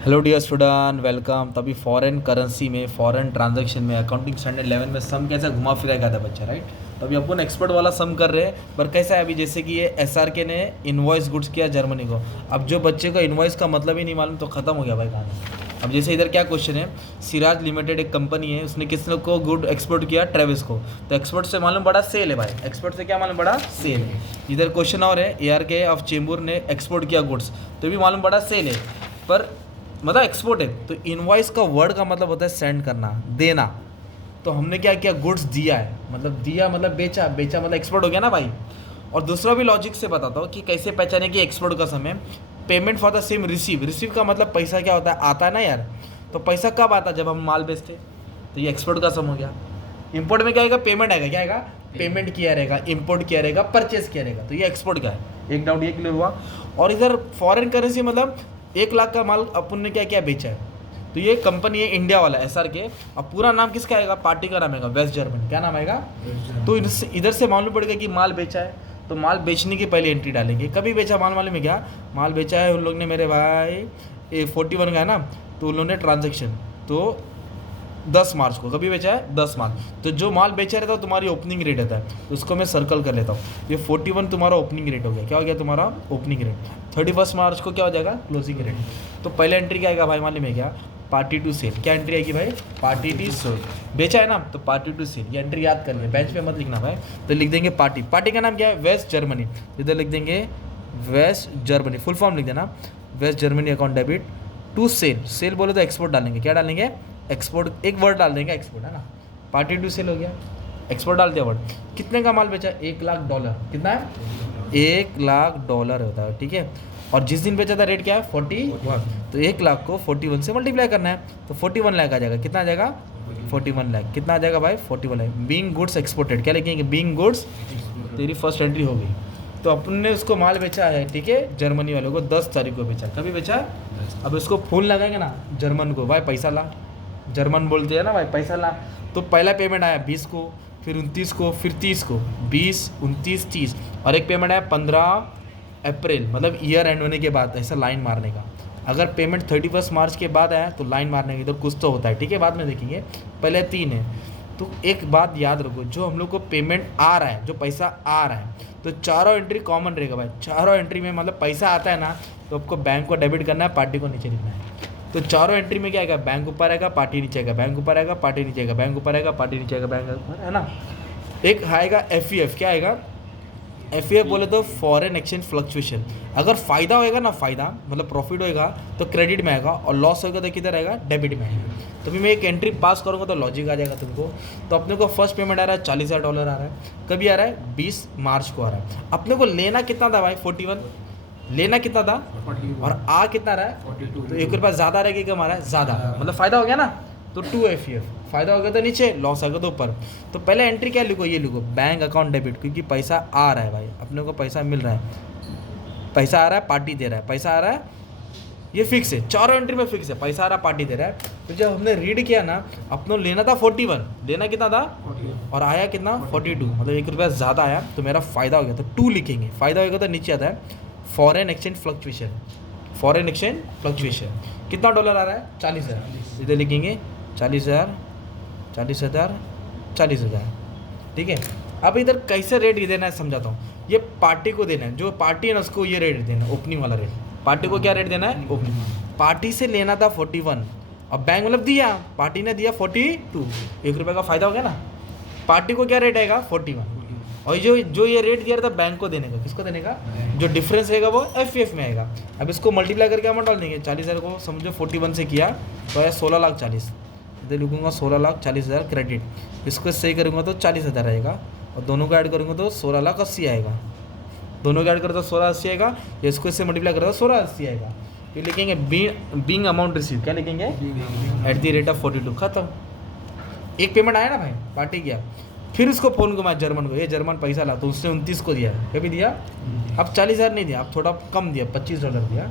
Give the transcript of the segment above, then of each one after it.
Hello dear student, welcome. तभी foreign currency में, foreign transaction में अकाउंटिंग स्टैंडर्ड 11 में सम कैसे घुमा फिरा गया था बच्चा, राइट। तो अभी अपन एक्सपर्ट वाला सम कर रहे हैं, पर कैसा है अभी, जैसे कि ये एसआरके ने इनवॉइस गुड्स किया जर्मनी को। अब जो बच्चे को इनवॉइस का मतलब ही नहीं मालूम तो ख़त्म हो गया भाई कहानी। अब जैसे इधर क्या क्वेश्चन है, सिराज लिमिटेड एक कंपनी है, उसने किस लोग को गुड एक्सपोर्ट किया, ट्रेविस को। तो एक्सपोर्ट से मालूम बड़ा सेल है भाई, एक्सपोर्ट से क्या मालूम बड़ा सेल है। इधर क्वेश्चन और है, एआरके ऑफ चेंबूर ने एक्सपोर्ट किया गुड्स, तो भी मालूम बड़ा सेल है, पर मतलब एक्सपोर्ट है। तो इनवॉइस का वर्ड का मतलब होता है सेंड करना, देना। तो हमने क्या किया, गुड्स दिया है, मतलब दिया मतलब बेचा, बेचा मतलब एक्सपोर्ट हो गया ना भाई। और दूसरा भी लॉजिक से बताता हूँ कि कैसे पहचाने कि एक्सपोर्ट का समय। Payment for the same receive, receive का मतलब पैसा क्या होता है, आता है ना यार। तो पैसा कब आता है, जब हम माल बेचते। तो ये एक्सपोर्ट का सम हो गया। इंपोर्ट में क्या आएगा, पेमेंट आएगा, क्या आएगा, पेमेंट किया रहेगा, इंपोर्ट किया रहेगा, परचेस किया रहेगा। तो ये एक्सपोर्ट का है, एक डाउट ये क्लियर हुआ। और इधर फॉरेन करेंसी मतलब 1 लाख का माल अपन ने क्या किया, बेचा है। तो ये कंपनी है इंडिया वाला एसआरके। अब पूरा नाम किसका आएगा, पार्टी का नाम आएगा वेस्ट जर्मनी। क्या नाम आएगा। तो इधर से मालूम पड़ेगा कि माल बेचा है। तो माल बेचने की पहले एंट्री डालेंगे। कभी बेचा माल, मालूम है क्या, माल बेचा है उन लोग ने मेरे भाई 41 का है ना। तो उन लोगों ने ट्रांजेक्शन तो 10 मार्च को कभी बेचा है, 10 मार्च। तो जो माल बेचा रहता है तुम्हारी ओपनिंग रेट रहता है, तो उसको मैं सर्कल कर लेता हूँ। ये 41 तुम्हारा ओपनिंग रेट हो गया। क्या हो गया तुम्हारा ओपनिंग रेट। 31 मार्च को क्या हो जाएगा, क्लोजिंग रेट। तो पहले एंट्री क्या आएगा भाई, मालूम है क्या, पार्टी टू सेल। क्या एंट्री आएगी भाई, पार्टी टू सेल। बेचा है ना, तो पार्टी टू सेल। ये एंट्री याद करनी है, बेंच पे मत लिखना भाई। तो लिख देंगे पार्टी, पार्टी का नाम क्या है, वेस्ट जर्मनी। इधर लिख देंगे वेस्ट जर्मनी, फुल फॉर्म लिख देना, West Germany account debit to sale. Sale बोले तो एक्सपोर्ट डालेंगे, क्या डालेंगे, एक्सपोर्ट। एक वर्ड डाल देंगे एक्सपोर्ट, है ना। पार्टी टू सेल हो गया, एक्सपोर्ट डाल दिया वर्ड। कितने का माल बेचा, $1,00,000। कितना है, $1,00,000 होता है, ठीक है। और जिस दिन बेचा था रेट क्या है, 41। तो 1,00,000 को 41 से मल्टीप्लाई करना है, तो 41 लाख आ जाएगा। कितना आ जाएगा, 41 लाख। कितना आ जाएगा भाई, 41 लाख। बीइंग गुड्स एक्सपोर्टेड, क्या लिखेंगे, बीइंग गुड्स। तेरी फर्स्ट एंट्री हो गई। तो अपन ने उसको माल बेचा है, ठीक है, जर्मनी वालों को 10 तारीख को बेचा। कभी बेचा। अब इसको फोन लगाएंगे ना जर्मन को, भाई पैसा ला। जर्मन बोलते हैं ना भाई, पैसा ला। तो पहला पेमेंट आया 20 को, फिर 29 को, फिर 30 को। 20, 29, 30। और एक पेमेंट आया 15 अप्रैल, मतलब ईयर एंड होने के बाद, ऐसा लाइन मारने का। अगर पेमेंट 31 मार्च के बाद आया तो लाइन मारने की, तो कुछ तो होता है, ठीक है, बाद में देखेंगे। पहले 3 है। तो एक बात याद रखो, जो हम लोग को पेमेंट आ रहा है, जो पैसा आ रहा है, तो चारों एंट्री कॉमन रहेगा भाई। चारों एंट्री में मतलब पैसा आता है ना, तो आपको बैंक को डेबिट करना है, पार्टी को नीचे लिखना है। तो चारों एंट्री में क्या आएगा, बैंक ऊपर आएगा, पार्टी नीचे आएगा, बैंक ऊपर आएगा, पार्टी नीचे आएगा, बैंक ऊपर आएगा, पार्टी नीचे आएगा, बैंक ऊपर, है ना। एक आएगा एफ, क्या आएगा, एफ बोले तो फॉरेन एक्सचेंज फ्लक्चुएशन। अगर फ़ायदा होएगा ना, फ़ायदा मतलब प्रॉफिट होएगा तो क्रेडिट में आएगा, और लॉस होएगा तो किधर आएगा, डेबिट में आएगा। तो भी मैं एक एंट्री पास करूँगा तो लॉजिक आ जाएगा तुमको। तो अपने को फर्स्ट पेमेंट आ रहा है $40,000 आ रहा है। कभी आ रहा है, 20 मार्च को आ रहा है। अपने को लेना कितना था भाई, 41। लेना कितना था, और आ कितना रहा है, तो ₹1 ज़्यादा आ रहा है कि कम आ रहा है, ज़्यादा, मतलब फ़ायदा हो गया ना। तो 2 फ़ायदा हो गया तो नीचे, लॉस आ गया तो ऊपर। तो पहले एंट्री क्या लिखो, ये लिखो, बैंक अकाउंट डेबिट, क्योंकि पैसा आ रहा है भाई, अपने को पैसा मिल रहा है, पैसा आ रहा है, पार्टी दे रहा है, पैसा आ रहा है, ये फिक्स है। चारों एंट्री में फिक्स है, पैसा आ रहा है, पार्टी दे रहा है। तो जब हमने रीड किया ना, अपनों लेना था 41, लेना कितना था, और आया कितना, 42, मतलब ₹1 ज़्यादा आया, तो मेरा फ़ायदा हो गया। तो 2 लिखेंगे, फ़ायदा होगा तो नीचे आता है foreign exchange fluctuation. Foreign exchange fluctuation कितना डॉलर आ रहा है, 40,000। इधर लिखेंगे 40,000, 40,000, 40,000, ठीक है। अब इधर कैसे रेट देना है समझाता हूँ। ये पार्टी को देना है, जो पार्टी है ना उसको ये रेट देना है, ओपनिंग वाला रेट। पार्टी को क्या रेट देना है, ओपनिंग। पार्टी से लेना था 41, अब बैंक मतलब दिया, पार्टी ने दिया 42, ₹1 का फ़ायदा हो गया ना। पार्टी को क्या रेट आएगा, 41। और जो ये रेट दिया था बैंक को देने का, किसको देने का, जो डिफरेंस रहेगा वो एफ में आएगा। अब इसको मल्टीप्लाई करके अमाउंट डाल देंगे। 40,000 को समझो 41 से किया तो है 16,40,000। इधर लिखूँगा 16,40,000 क्रेडिट। इसको सही करूँगा तो 40,000 आएगा, और दोनों को ऐड करूँगा तो 16,80,000 आएगा। दोनों को ऐड करता तो 16,80 आएगा, इसको इससे मल्टीप्लाई करता तो 16,80 आएगा। फिर लिखेंगे बीइंग अमाउंट रिसीव, क्या लिखेंगे, एट द रेट ऑफ 42, खत्म। एक पेमेंट आया ना भाई, पार्टी किया। फिर उसको फ़ोन घुमाया जर्मन को, ये जर्मन पैसा ला, तो उसने 29 को दिया, कभी दिया, अब 40,000 नहीं दिया, अब थोड़ा कम दिया, $25 दिया।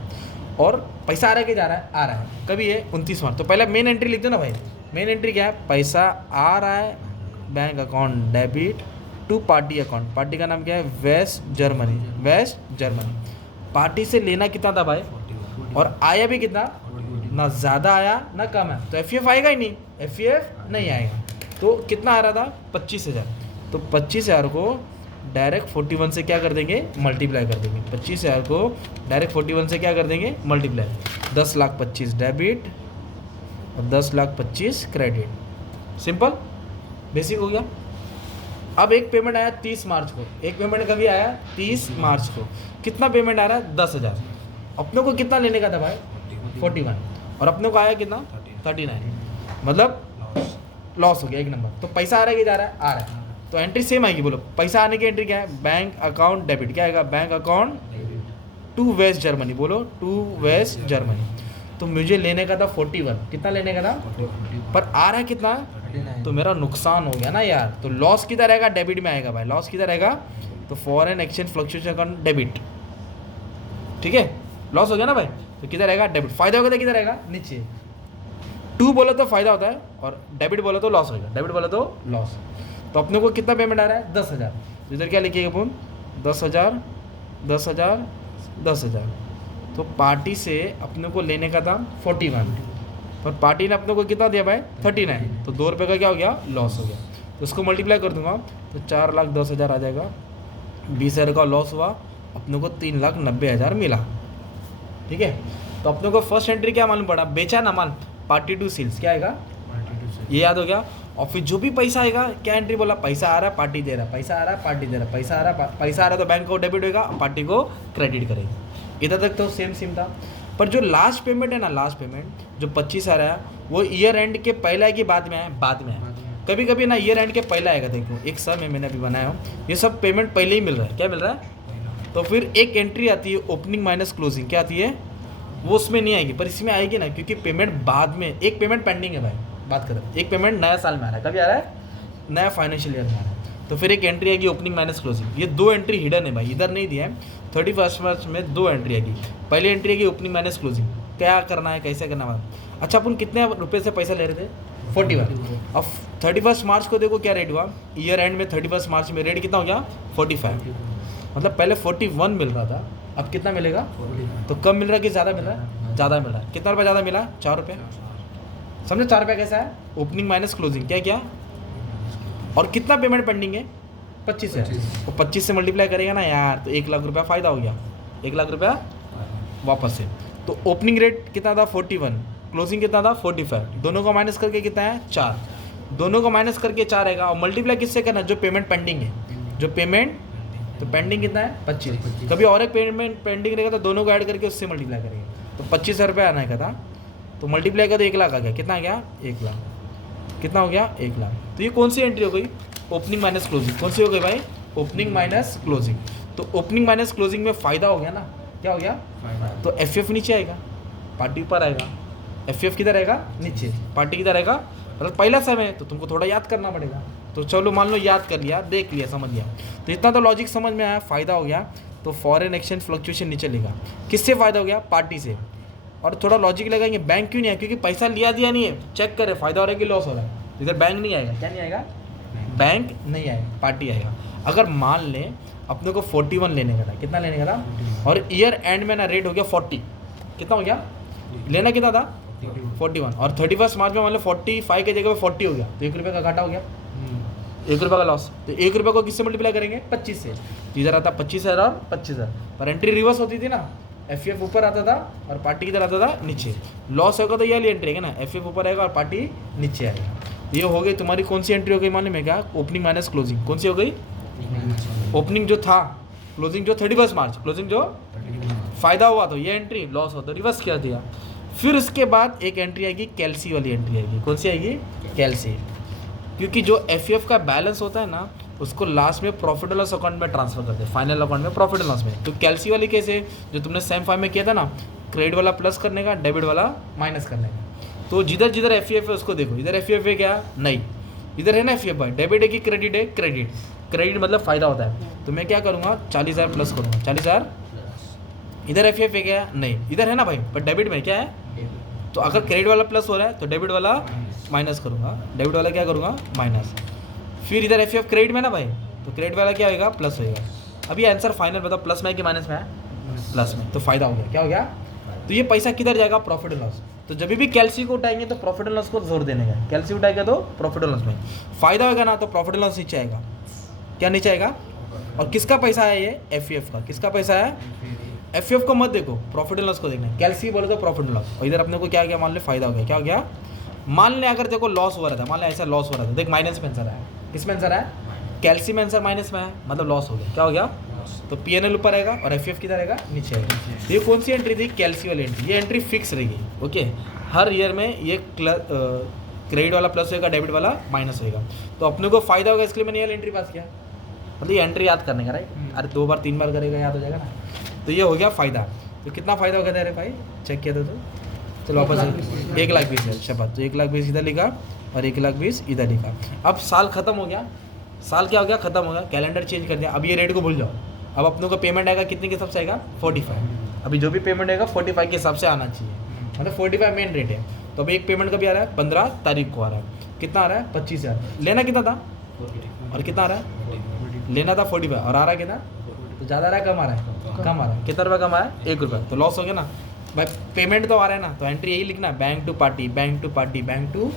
और पैसा आ रहा है कि जा रहा है, आ रहा है। कभी है 29 मार्च। तो पहले मेन एंट्री लिख दो ना भाई। मेन एंट्री क्या है, पैसा आ रहा है, bank account debit to party account. Party का नाम क्या है, West Germany, West Germany. Party से लेना कितना था भाई, और आया भी कितना, ना ज़्यादा आया ना कम है, तो एफ आएगा ही नहीं, एफ नहीं आएगा। तो कितना आ रहा था 25,000, तो 25,000 को डायरेक्ट 41 से क्या कर देंगे, मल्टीप्लाई कर देंगे। 25,000 को डायरेक्ट 41 से क्या कर देंगे, मल्टीप्लाई। 10,25,000 डेबिट और 10,25,000 क्रेडिट। सिंपल, बेसिक हो गया। अब एक पेमेंट आया 30 मार्च को, एक पेमेंट कभी आया 30 मार्च को, कितना पेमेंट आ रहा है 10,000। अपने को कितना लेने का था भाई 41, और अपने को आया कितना 39, मतलब लॉस हो गया एक नंबर। तो पैसा आ रहा है कि जा रहा है, आ रहा है, तो एंट्री सेम आएगी। बोलो पैसा आने की एंट्री क्या है, बैंक अकाउंट डेबिट। क्या आएगा, bank account to West Germany. बोलो टू वेस्ट जर्मनी। तो मुझे लेने का था 41, कितना लेने का था, पर आ रहा है कितना, तो मेरा नुकसान हो गया ना यार। तो लॉस किधर रहेगा, डेबिट में आएगा भाई। लॉस किधर रहेगा, तो foreign exchange fluctuation account debit. ठीक है, लॉस हो गया ना भाई, तो किधर रहेगा, डेबिट। फायदा होगा तो किधर रहेगा, नीचे। टू बोलो तो फायदा होता है और डेबिट बोलो तो लॉस होगा, डेबिट बोलो तो लॉस। तो अपने को कितना पेमेंट आ रहा है 10,000, इधर क्या लिखिएगा अपन 10,000 10,000 10,000। तो पार्टी से अपने को लेने का था 41, पर पार्टी ने अपने को कितना दिया भाई 39, तो 2 रुपये का क्या हो गया, लॉस हो गया। तो उसको मल्टीप्लाई कर दूंगा तो 4,10,000 आ जाएगा। 20,000 का लॉस हुआ, अपने को 3,90,000 मिला। ठीक है, तो अपने को फर्स्ट एंट्री क्या मालूम पड़ा, बेचा ना माल, पार्टी टू सेल्स। क्या आएगा, ये याद हो गया। और फिर जो भी पैसा आएगा, क्या एंट्री बोला, पैसा आ रहा है पार्टी दे रहा, पैसा आ रहा है पार्टी दे रहा, पैसा आ रहा तो बैंक को डेबिट होगा, पार्टी को क्रेडिट करेगी। इधर तक तो सेम था। पर जो लास्ट पेमेंट है ना, लास्ट पेमेंट जो 25 आ रहा है, वो ईयर एंड के पहले आएगी बाद में आए, बाद में आए। कभी कभी ना ईयर एंड के पहले आएगा। देखो एक सम है, मैंने अभी बनाया हो, ये सब पेमेंट पहले ही मिल रहा है। क्या मिल रहा है, तो फिर एक एंट्री आती है ओपनिंग माइनस क्लोजिंग। क्या आती है, वो उसमें नहीं आएगी, पर इसमें आएगी ना, क्योंकि पेमेंट बाद में, एक पेमेंट पेंडिंग है भाई। बात करें, एक पेमेंट नया साल में आ रहा है, कभी आ रहा है, नया फाइनेंशियल ईयर में आ रहा है। तो फिर एक एंट्री आएगी ओपनिंग माइनस क्लोजिंग। ये 2 एंट्री हिडन है भाई, इधर नहीं दिया है। 31 मार्च में 2 एंट्री आएगी। पहली एंट्री आएगी ओपनिंग माइनस क्लोजिंग, क्या करना है, कैसे करना है। अच्छा, अपन कितने रुपये से पैसा ले रहे थे 41। अब 31 मार्च को देखो क्या रेट हुआ, ईयर एंड में 31 मार्च में रेट कितना हो गया 45। मतलब पहले 41 मिल रहा था, अब कितना मिलेगा, तो कम मिल रहा है कि ज़्यादा मिल रहा है, ज़्यादा मिल रहा है। कितना रुपये ज़्यादा मिला, 4 रुपये। समझो 4 रुपये कैसा है, ओपनिंग माइनस क्लोजिंग। क्या क्या, और कितना पेमेंट पेंडिंग है 25 है, तो 25 से मल्टीप्लाई करेगा ना यार, तो 1 लाख रुपया फ़ायदा हो गया, 1 लाख रुपया वापस से। तो ओपनिंग रेट कितना था 41, क्लोजिंग कितना था 45, दोनों को माइनस करके कितना है 4, दोनों को माइनस करके 4 आएगा। और मल्टीप्लाई किससे करना, जो पेमेंट पेंडिंग है, जो पेमेंट, तो पेंडिंग कितना है 25। कभी और एक पेमेंट पेंडिंग रहेगा तो दोनों को ऐड करके उससे मल्टीप्लाई करेंगे, तो 25,000 रुपये आने का था, तो मल्टीप्लाई का तो 1 लाख आ गया। कितना आ गया 1 लाख, कितना हो गया 1 लाख। तो ये कौन सी एंट्री हो गई, ओपनिंग माइनस क्लोजिंग। कौन सी हो गई भाई, ओपनिंग माइनस क्लोजिंग। तो ओपनिंग माइनस क्लोजिंग में फ़ायदा हो गया ना, क्या हो गया, तो एफ नीचे आएगा, पार्टी ऊपर आएगा। एफ किधर आएगा, नीचे, पार्टी किधर आएगा, मतलब पहला समय है तो तुमको थोड़ा याद करना पड़ेगा। तो चलो मान लो याद कर लिया, देख लिया, समझ लिया, तो इतना तो लॉजिक समझ में आया, फ़ायदा हो गया। तो फॉरेन एक्सचेंज फ्लक्चुएशन नीचे लेगा, किससे फ़ायदा हो गया, पार्टी से। और थोड़ा लॉजिक लगाएंगे, बैंक क्यों नहीं आया, क्योंकि पैसा लिया दिया नहीं है, चेक करें फ़ायदा हो रहा है कि लॉस हो रहा है। इधर बैंक नहीं आएगा, क्या नहीं आएगा, बैंक नहीं आएगा, पार्टी आएगा। अगर मान लें अपने को 41 लेने का था, कितना लेने का था, और ईयर एंड में ना रेट हो गया 40, कितना हो गया, लेना कितना था 41, और 31 मार्च में मान लो 45 की जगह पे 40 हो गया, तो 1 रुपये का घाटा हो गया, 1 रुपये का लॉस। तो 1 रुपये को किससे मल्टीप्लाई करेंगे 25 से, इधर आता 25,000 और 25,000, पर एंट्री रिवर्स होती थी ना, एफ ऊपर आता था और पार्टी किधर आता था, नीचे। लॉस होगा तो ये वाली एंट्री है ना, एफ ऊपर आएगा और पार्टी नीचे आएगा। ये हो गई तुम्हारी कौन सी एंट्री हो गई मालूम है क्या, ओपनिंग माइनस क्लोजिंग। कौन सी हो गई, ओपनिंग जो था, क्लोजिंग जो 31 मार्च, क्लोजिंग जो फ़ायदा हुआ तो ये एंट्री, लॉस हो तो रिवर्स किया दिया। फिर उसके बाद एक एंट्री आएगी कैल्सी वाली एंट्री आएगी। कौन सी आएगी, कैल्सी। क्योंकि जो एफ का बैलेंस होता है ना, उसको लास्ट में प्रॉफिट एंड लॉस अकाउंट में ट्रांसफर करते हैं, फाइनल अकाउंट में प्रॉफिट एंड लॉस में। तो कैल्सी वाली कैसे, जो तुमने सेम 5 में किया था ना, क्रेडिट वाला प्लस करने का, डेबिट वाला माइनस करने का। तो जिधर जिधर एफ है उसको देखो, इधर एफ है क्या, नहीं, इधर है ना एफ भाई, डेबिट है कि क्रेडिट है, क्रेडिट, क्रेडिट मतलब फ़ायदा होता है। तो मैं क्या करूँगा 40,000 प्लस करूँगा, 40,000। इधर एफ है क्या, नहीं, इधर है ना भाई, पर डेबिट में क्या है, तो अगर क्रेडिट वाला प्लस हो रहा है तो डेबिट वाला माइनस करूँगा, डेबिट वाला क्या करूँगा, माइनस। फिर इधर एफ क्रेडिट में ना भाई, तो क्रेडिट वाला क्या होगा, प्लस होएगा। अभी आंसर फाइनल बताओ, प्लस में है कि माइनस में है, प्लस में, तो फ़ायदा हो गया। क्या हो गया, तो ये पैसा किधर जाएगा, प्रॉफिट एंड लॉस। तो जब भी कैलसी को उठाएंगे तो प्रॉफिट एंड लॉस को जोर देने का, कैलसी उठाएगा तो प्रॉफिट एंड लॉस में फायदा होगा ना, तो प्रॉफिट एंड लॉस नीचे आएगा। क्या नीचे आएगा? और किसका पैसा है ये? एफईएफ का। किसका पैसा है? एफईएफ को मत देखो, प्रॉफिट एंड लॉस को देखना है। कैलसी बोले तो प्रॉफिट एंड लॉस, और इधर अपने को क्या गया? मान ले फायदा हो गया। क्या हो गया? मान ले अगर देखो लॉस हो रहा था, मान ले ऐसा लॉस हो रहा था, देख माइनस में आंसर है। किस में आंसर है? कैलसी में आंसर माइनस में है, मतलब लॉस हो गया। क्या हो गया? तो पीएनएल ऊपर आएगा और एफईएफ किधर आएगा? नीचे आएगा। ये कौन सी एंट्री थी? कैलसी वाली एंट्री। ये एंट्री फिक्स रहेगी। ओके, हर ईयर में ये क्रेडिट वाला प्लस होगा, डेबिट वाला माइनस होगा। तो अपने को फायदा होगा, इसलिए मैंने ये एंट्री पास किया। मतलब ये एंट्री याद करने का, राइट? अरे 2 बार 3 बार करेगा, याद हो जाएगा ना। तो ये हो गया फायदा। तो कितना फायदा हो गया अरे भाई? चेक किया था तो चलो वापस 1,20,000 है शबाद। तो 1,20,000 इधर लिखा और 1,20,000 इधर लिखा। अब साल खत्म हो गया। साल क्या हो गया? खत्म हो गया। कैलेंडर चेंज कर दिया। अब ये रेट को भूल जाओ। अब अपनों को पेमेंट आएगा कितने के हिसाब से आएगा? 45। अभी जो भी पेमेंट आएगा 45 के हिसाब से आना चाहिए, मतलब 45 मेन रेट है। तो अभी एक पेमेंट कभी आ रहा है? 15 तारीख को आ रहा है। कितना आ रहा है? 25,000। लेना कितना था? और कितना आ रहा है? लेना था 45 और आ रहा है कितना? तो ज़्यादा आ रहा है कम आ रहा है? कम आ रहा है। कितना रुपये कम आया? 1 रुपये। तो लॉस हो गया ना भाई। पेमेंट तो आ रहा है ना, तो एंट्री यही लिखना, bank to party, bank to party, bank to.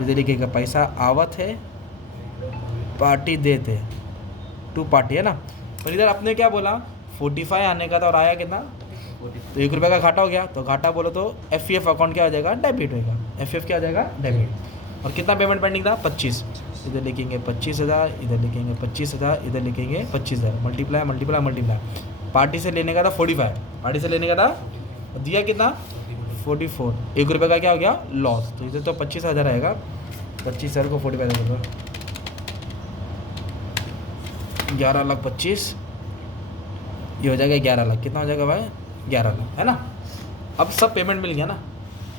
इधर लिखेगा पैसा आवत है, पार्टी देते, टू पार्टी है ना। पर इधर आपने क्या बोला? 45 आने का था और आया कितना? तो 1 रुपये का घाटा हो गया। तो घाटा बोलो तो एफईएफ अकाउंट क्या हो जाएगा? डेबिट होगा। एफईएफ क्या हो जाएगा? डेबिट। और कितना पेमेंट पेंडिंग था? 25। इधर लिखेंगे 25,000, इधर लिखेंगे 25,000, इधर लिखेंगे 25,000। Multiply multiply multiply. पार्टी से लेने का था 45, पार्टी से लेने का था, दिया कितना? 44। 1 रुपये का क्या हो गया? लॉस। तो इधर तो 25,000 आएगा। 25,000 को 45 दे दो, 11,25,000 ये हो जाएगा 11 लाख। कितना हो जाएगा भाई? 11 लाख, है ना। अब सब पेमेंट मिल गया ना।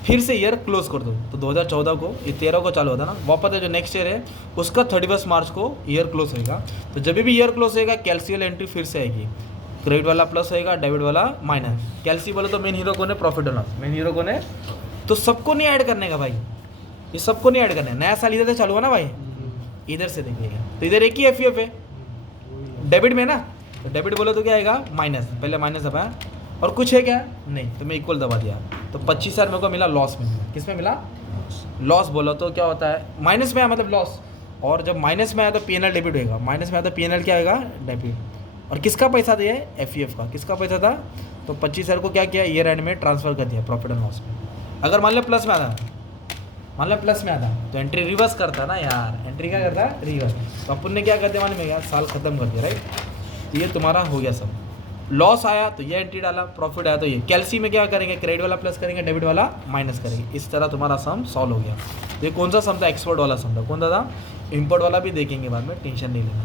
फिर से ईयर क्लोज कर दो। तो 2014 को, ये 13 को चालू होता ना, वापस है जो नेक्स्ट ईयर है उसका 31 मार्च को ईयर क्लोज होगा। तो जब भी ईयर क्लोज होगा कैलसी वाली एंट्री फिर से आएगी। क्रेडिट वाला प्लस होएगा, डेबिट वाला माइनस। कैलसी बोले तो मेन हीरो कौन है? Profit and loss. Main hero कौन है? तो सबको नहीं ऐड करने का भाई, ये सबको नहीं ऐड करना है। नया साल इधर से चालू हुआ ना भाई, इधर से देखिएगा। तो इधर एक ही एफईएफ है डेबिट में ना, तो डेबिट बोले तो क्या आएगा? माइनस। पहले माइनस दबाया और कुछ है क्या? नहीं, तो मैं इक्वल दबा दिया। तो 25,000 मेरे को मिला लॉस में। किस में मिला? लॉस बोला तो क्या होता है? माइनस में आया मतलब लॉस। और जब माइनस में आया तो पीएनएल डेबिट होएगा। माइनस में आया तो पीएनएल क्या आएगा? डेबिट। और किसका पैसा था ये? एफईएफ का। किसका पैसा था? तो 25,000 को क्या किया? ईयर एंड में ट्रांसफर कर दिया प्रॉफिट एंड लॉस में। अगर मान लो प्लस में आता, मान लो प्लस में आता तो एंट्री रिवर्स करता ना यार। एंट्री क्या करता? रिवर्स। तो अपन ने क्या कर दिया? मान में यार साल खत्म कर दिया, राइट। ये तुम्हारा हो गया सब। लॉस आया तो ये एंट्री डाला, प्रॉफिट आया तो ये। कैलसी में क्या करेंगे? क्रेडिट वाला प्लस करेंगे, डेबिट वाला माइनस करेंगे। इस तरह तुम्हारा सम सॉल्व हो गया। ये कौन सा सम था? एक्सपोर्ट वाला सम था। कौन सा था? इंपोर्ट वाला भी देखेंगे बाद में, टेंशन नहीं लेना।